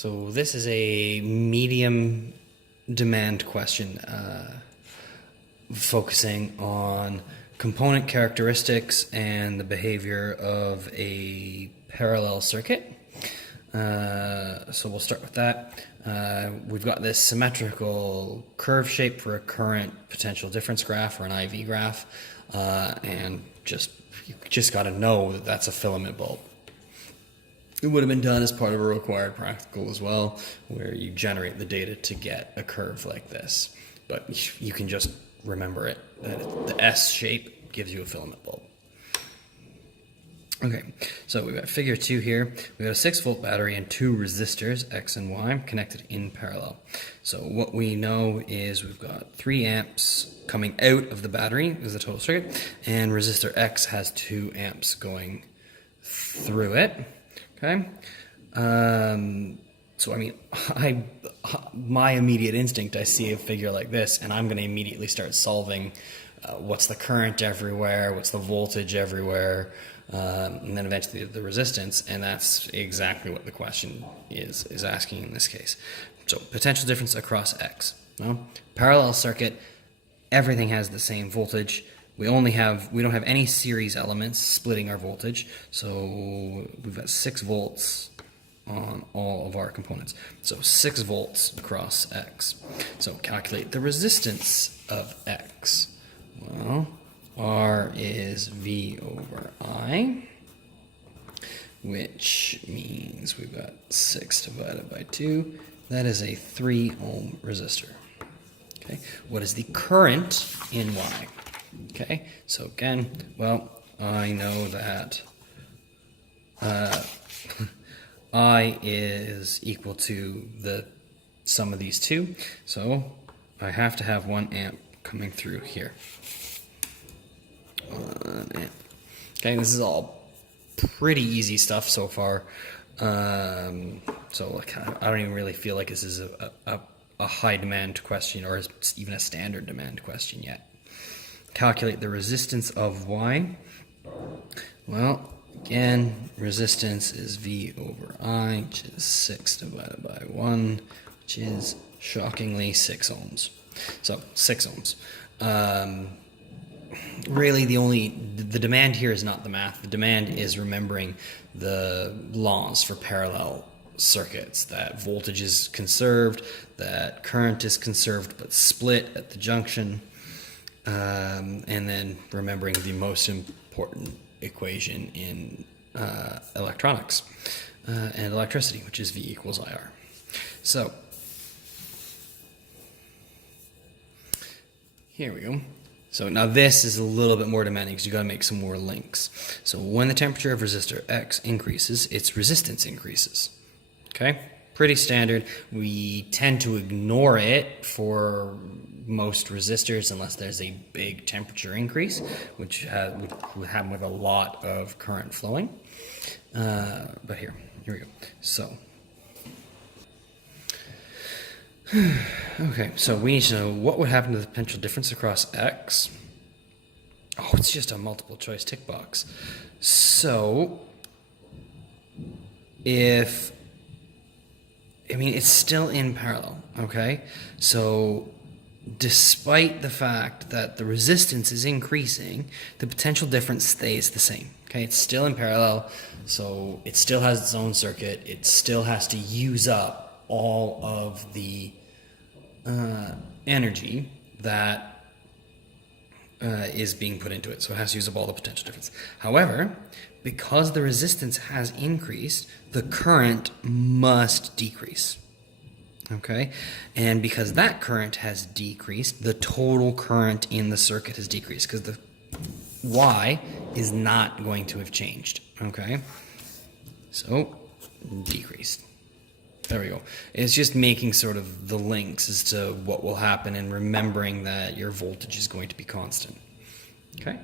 So this is a medium demand question focusing on component characteristics and the behavior of a parallel circuit. So we'll start with that. We've got this symmetrical curve shape for a current potential difference graph or an IV graph, and you just got to know that that's a filament bulb. It would have been done as part of a required practical as well, where you generate the data to get a curve like this. But you can just remember it, that the S shape gives you a filament bulb. Okay, so we've got figure 2 here. We've got a 6-volt battery and 2 resistors, X and Y, connected in parallel. So what we know is we've got 3 amps coming out of the battery is the total circuit, and resistor X has 2 amps going through it. Okay, so I mean, my immediate instinct, I see a figure like this, and I'm going to immediately start solving what's the current everywhere, what's the voltage everywhere, and then eventually the resistance, and that's exactly what the question is asking in this case. So potential difference across X. No? Parallel circuit, everything has the same voltage. We don't have any series elements splitting our voltage, so we've got 6 volts on all of our components. So 6 volts across X. So calculate the resistance of X. Well, R is V over I, which means we've got 6 divided by 2. That is a 3 ohm resistor. Okay, what is the current in Y? Okay, so again, well, I know that I is equal to the sum of these two, so I have to have 1 amp coming through here. 1 amp. Okay, this is all pretty easy stuff so far. So I don't even really feel like this is a high demand question or even a standard demand question yet. Calculate the resistance of Y. Well, again, resistance is V over I, which is 6 divided by 1, which is shockingly 6 ohms. So 6 ohms. Really, the demand here is not the math. The demand is remembering the laws for parallel circuits, that voltage is conserved, that current is conserved but split at the junction. And then remembering the most important equation in electronics and electricity, which is V equals IR. So here we go. So now this is a little bit more demanding because you've got to make some more links. So when the temperature of resistor X increases, its resistance increases. Okay? Pretty standard. We tend to ignore it for most resistors unless there's a big temperature increase, which would happen with a lot of current flowing. But here we go. So, okay, so we need to know what would happen to the potential difference across X. Oh, it's just a multiple choice tick box. So, it's still in parallel, okay? So despite the fact that the resistance is increasing, the potential difference stays the same, okay? It's still in parallel, so it still has its own circuit. It still has to use up all of the energy that is being put into it. So it has to use up all the potential difference. However, because the resistance has increased, the current must decrease. Okay? And because that current has decreased, the total current in the circuit has decreased because the Y is not going to have changed. Okay? So, decreased. There we go. It's just making sort of the links as to what will happen and remembering that your voltage is going to be constant. Okay?